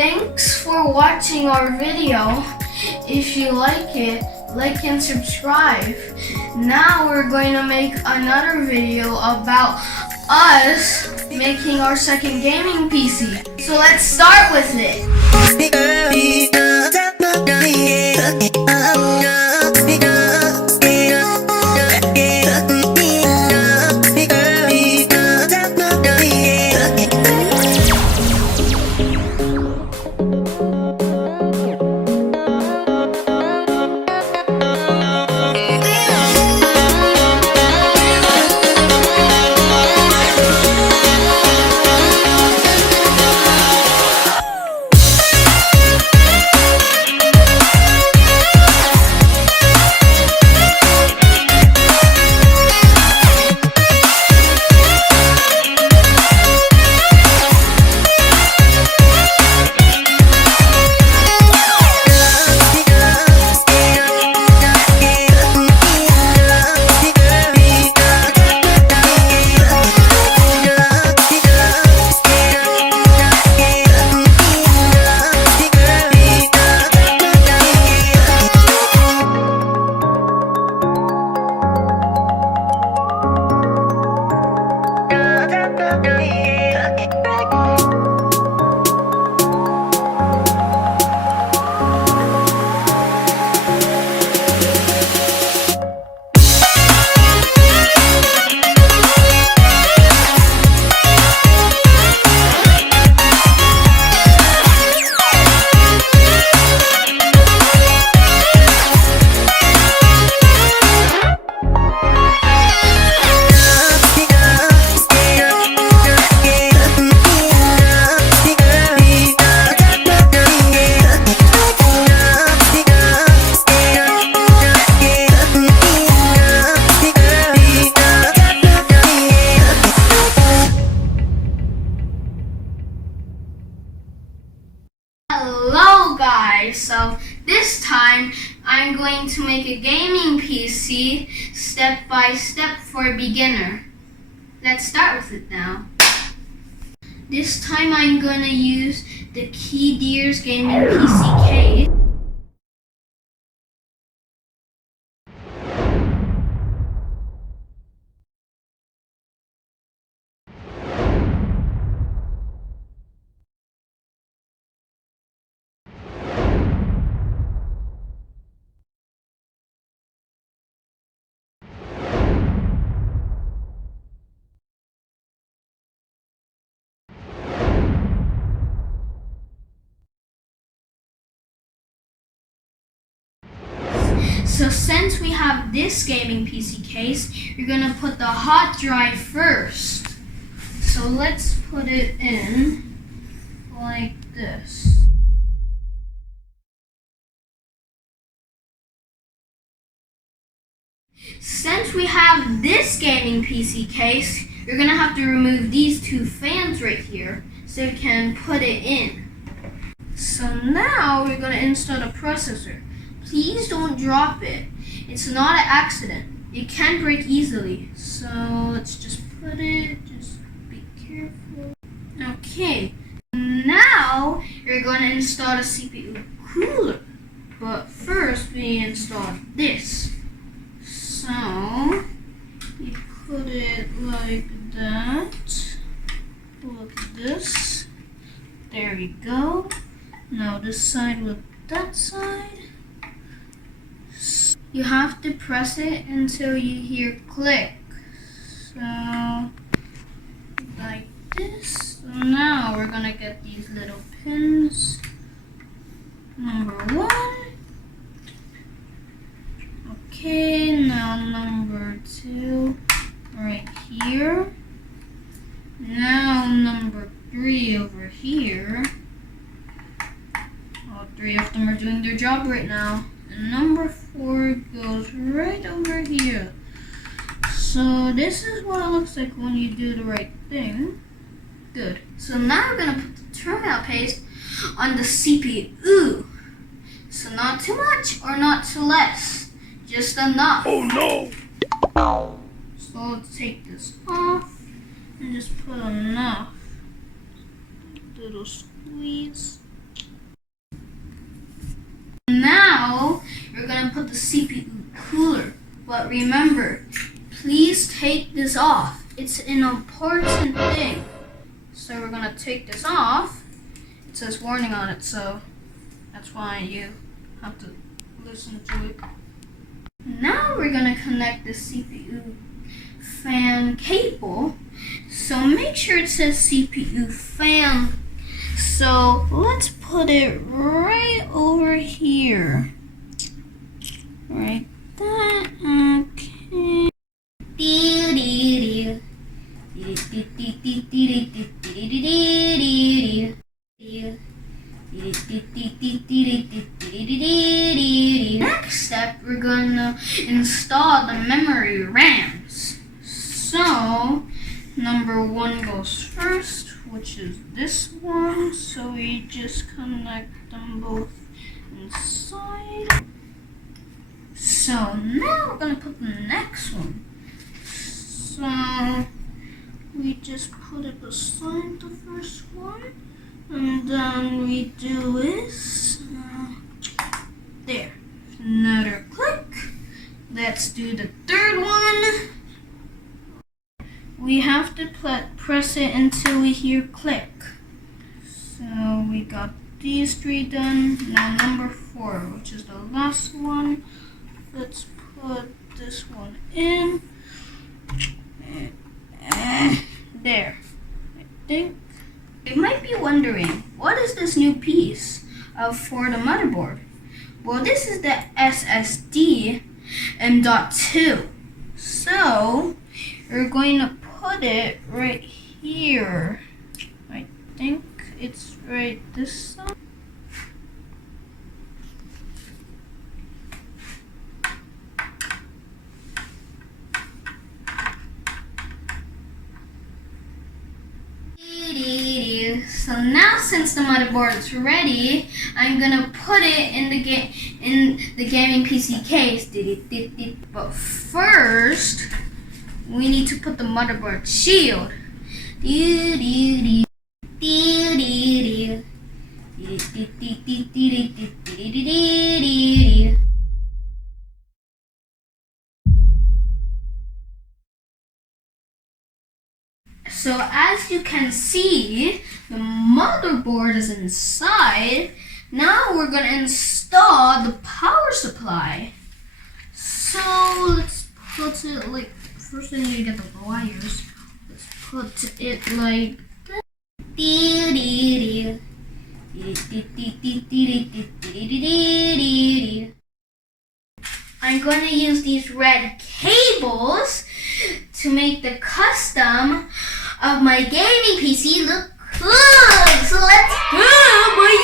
Thanks for watching our video. If you like it, like and subscribe. Now we're going to make another video about us making our second gaming PC. So let's start with it. Hello guys, so this time I'm going to make a gaming PC step by step for a beginner. Let's start with it now. This time I'm going to use the Kediers gaming PC case. So since we have this gaming PC case, you're going to put the hot drive first. So let's put it in like this. Since we have this gaming PC case, you're going to have to remove these two fans right here so you can put it in. So now we're going to install the processor. Please don't drop it. It's not an accident. It can break easily. So let's just put it, just be careful. Okay, now you're going to install the CPU cooler. But first we install this. So you put it like that. Like this. There you go. Now this side with that side. You have to press it until you hear click. So, like this. So now we're gonna get these little pins. Number 1. Okay, now number 2 right here. Now number 3 over here. All 3 of them are doing their job right now. And number 4 goes right over here. So this is what it looks like when you do the right thing. Good. So now we're going to put the terminal paste on the CPU. So not too much or not too less. Just enough. Oh no! So let's take this off and just put enough. Little squeeze. the CPU cooler. But remember, please take this off. It's an important thing. So we're gonna take this off. It says warning on it, so that's why you have to listen to it. Now we're gonna connect the CPU fan cable. So make sure it says CPU fan. So let's put it right over here. Right there. Okay. Next step, we're gonna install the memory RAMs. So, number 1 goes first, which is this one. So we just connect them both inside. So now we're gonna put the next one. So we just put it beside the first one, and then we do this. There. Another click. Let's do the third one. We have to press it until we hear click. So we got these 3 done. Now number 4, which is the last one. Let's put this one in. There. I think. You might be wondering, what is this new piece for the motherboard? Well, this is the SSD M.2. So we're going to put it right here. I think it's right this side. So now, since the motherboard is ready, I'm gonna put it in the gaming PC case. But first, we need to put the motherboard shield. So as you can see, the motherboard is inside. Now we're going to install the power supply. So let's put it like, first I need to get the wires. Let's put it like this. I'm going to use these red cables to make the custom of my gaming PC look good. So let's go, boy!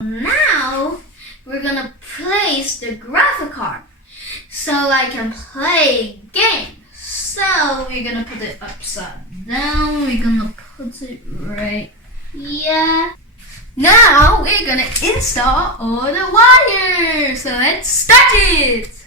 Now we're gonna place the graphic card so I can play games. So we're gonna put it upside down. We're gonna put it right here. Now we're gonna install all the wires. So let's start it.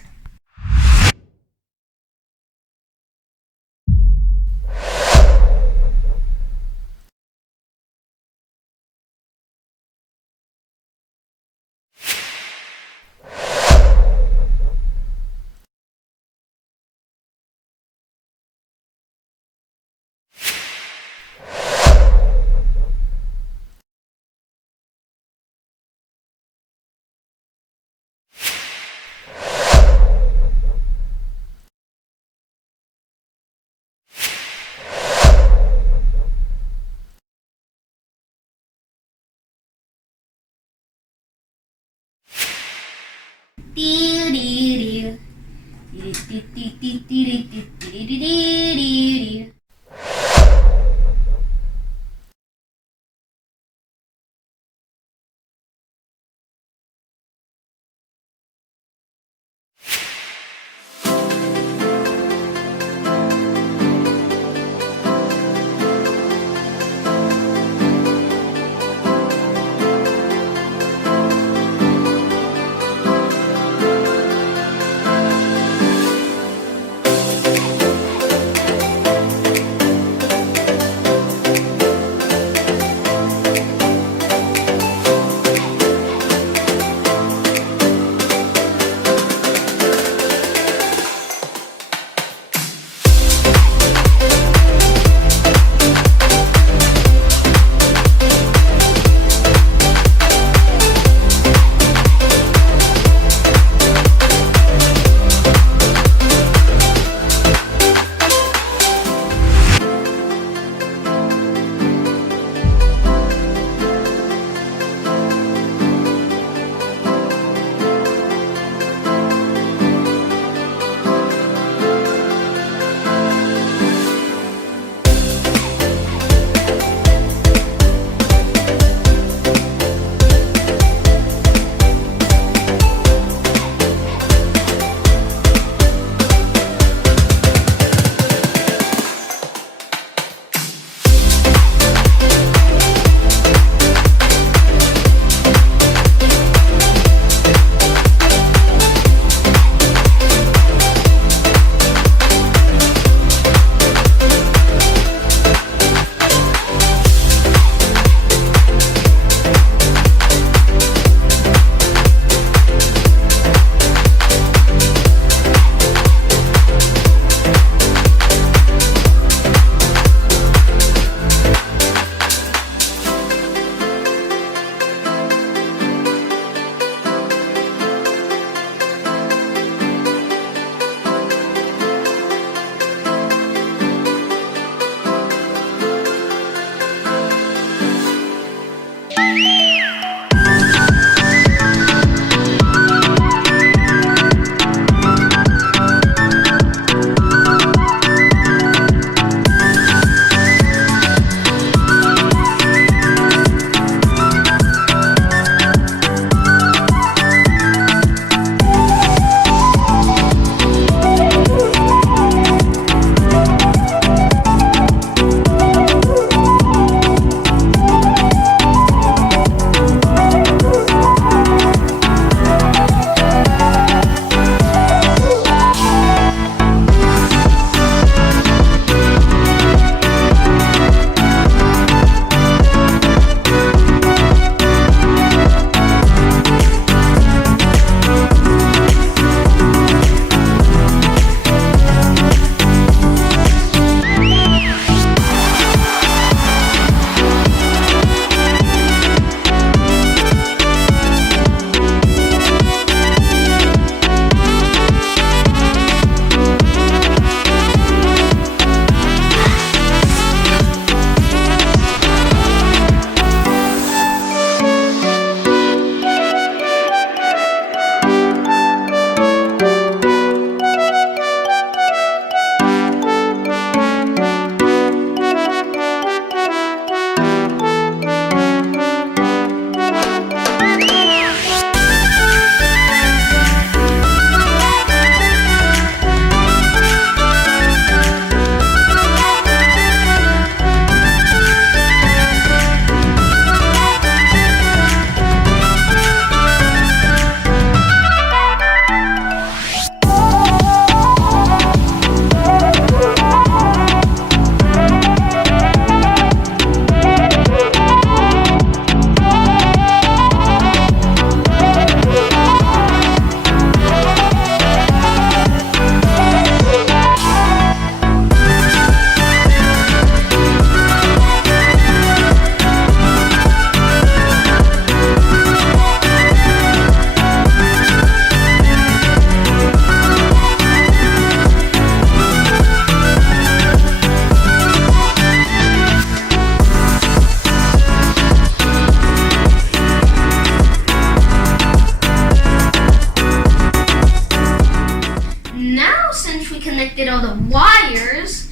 connected all the wires,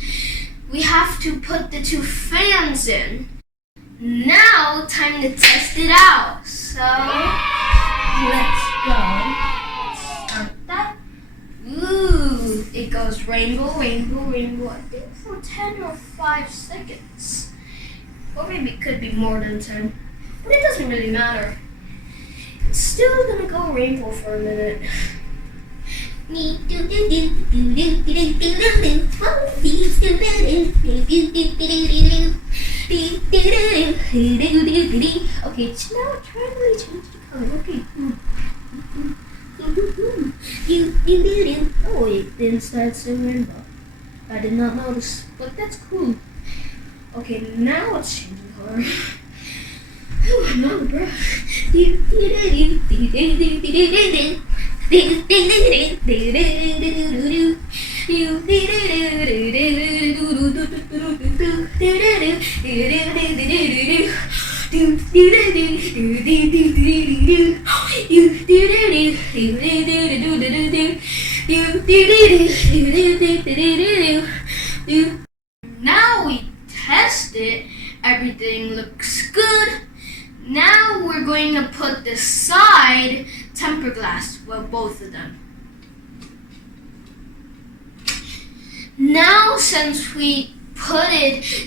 we have to put the 2 fans in. Now, time to test it out. So, let's go. Start that. Ooh, it goes rainbow, rainbow, rainbow. I think for 10 or 5 seconds. Or maybe it could be more than 10. But it doesn't really matter. It's still gonna go rainbow for a minute. Okay, so now try to really change the color. Okay. Oh wait, the inside's still rainbow. I did not notice, but that's cool. Okay, now it's changing color. Oh, I'm out of breath. Now we test it. Everything looks good. Now we're going to put the side tempered glass, well, both of them. Now since we put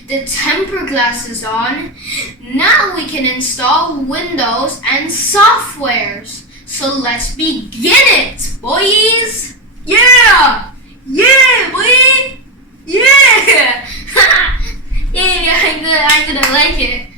the tempered glasses on, now we can install Windows and softwares. So let's begin it, boys! Yeah! Yeah, boy! Yeah! Yeah, I'm gonna like it.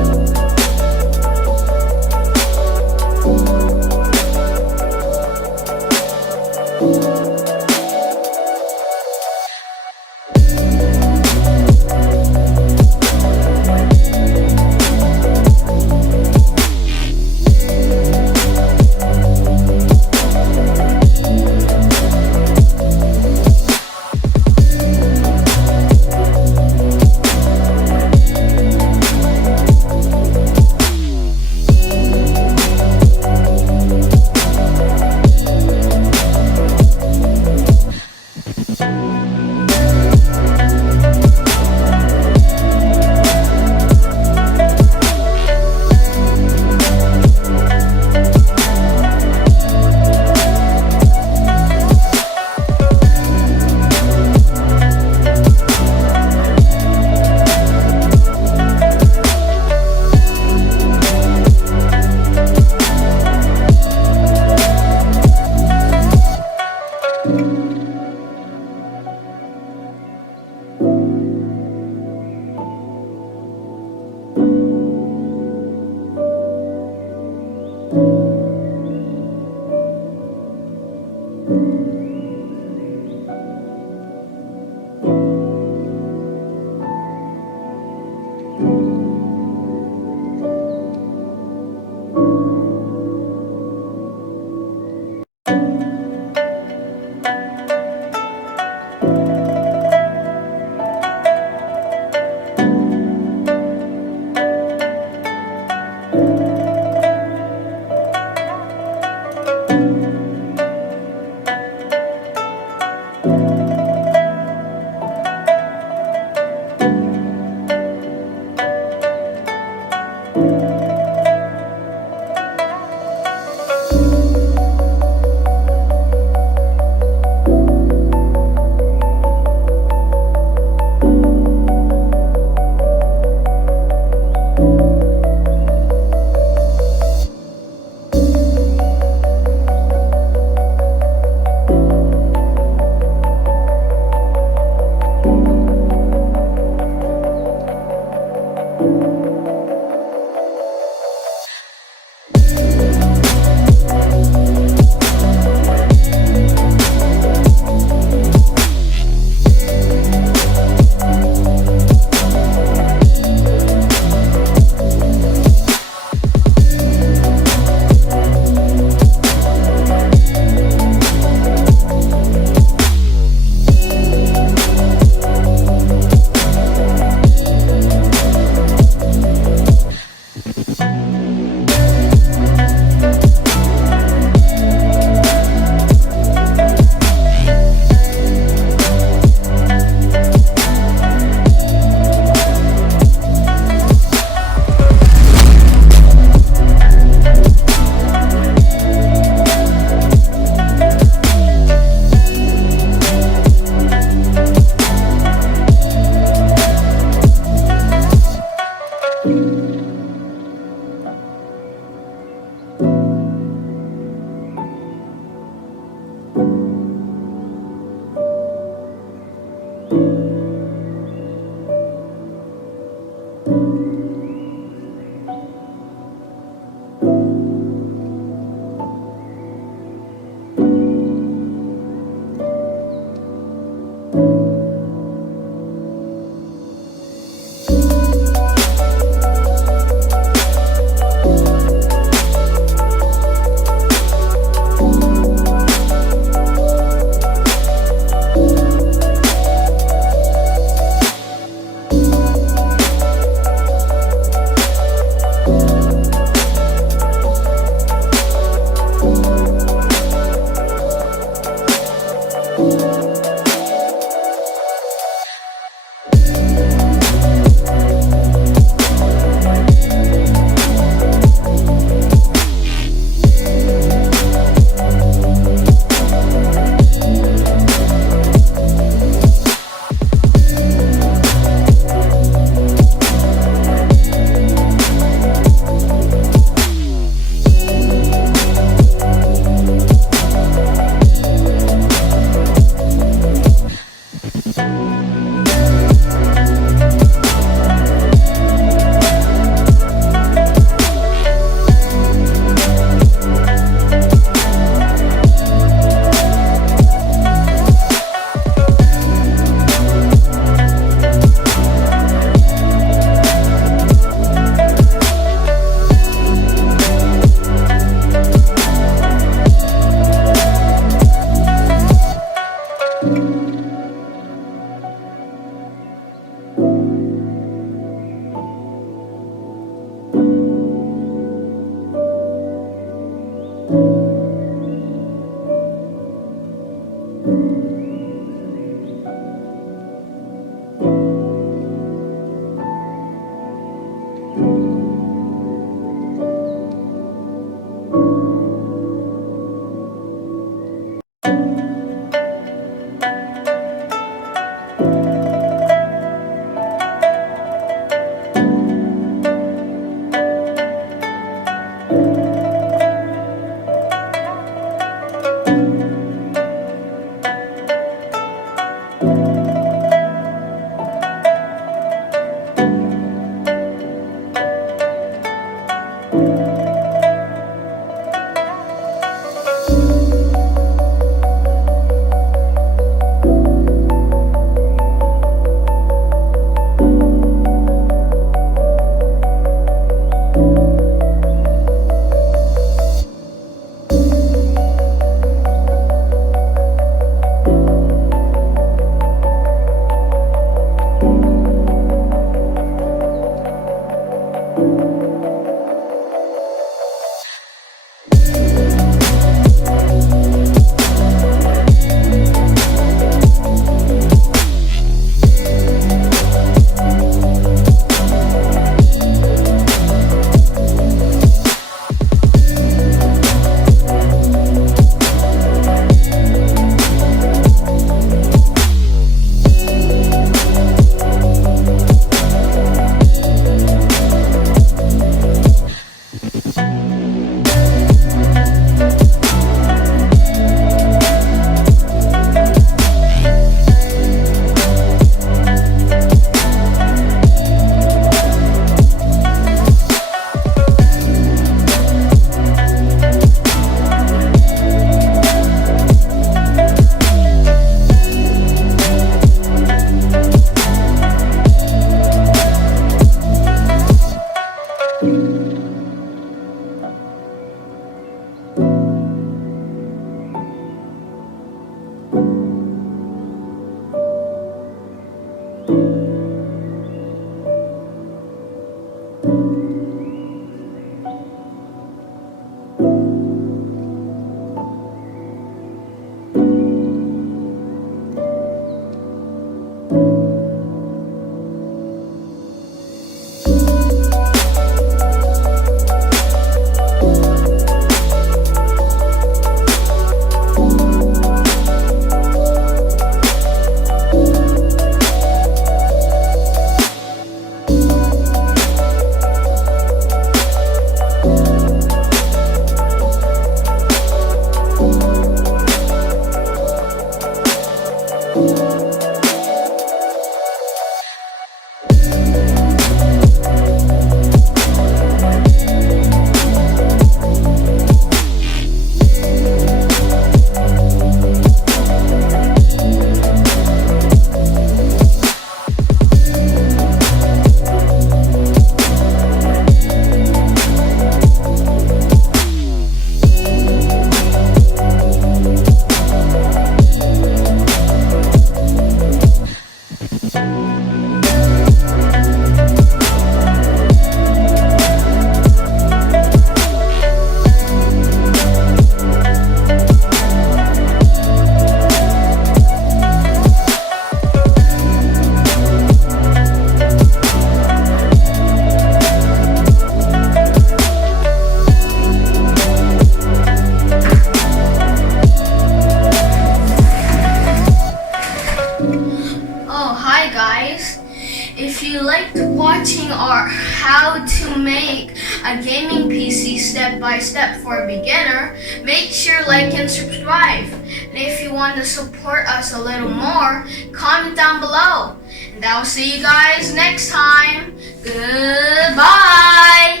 If you liked watching our how to make a gaming PC step by step for a beginner, make sure like and subscribe. And if you want to support us a little more, comment down below. And I'll see you guys next time. Goodbye!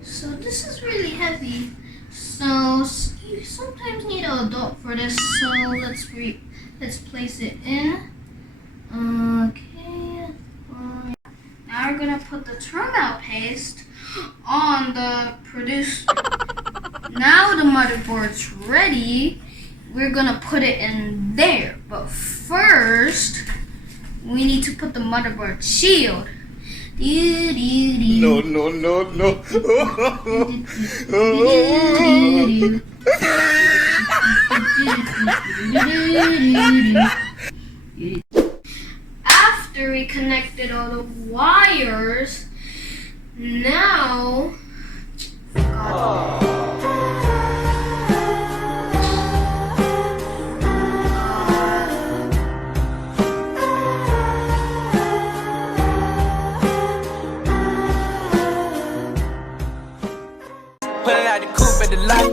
So this is really heavy. So you sometimes need an adult for this. So let's place it in. Okay. Now we're gonna put the terminal paste on the producer. Now the motherboard's ready. We're gonna put it in there. But first, we need to put the motherboard shield. No, no, no, no. After we connected all the wires, now put it out the coupe at the lot.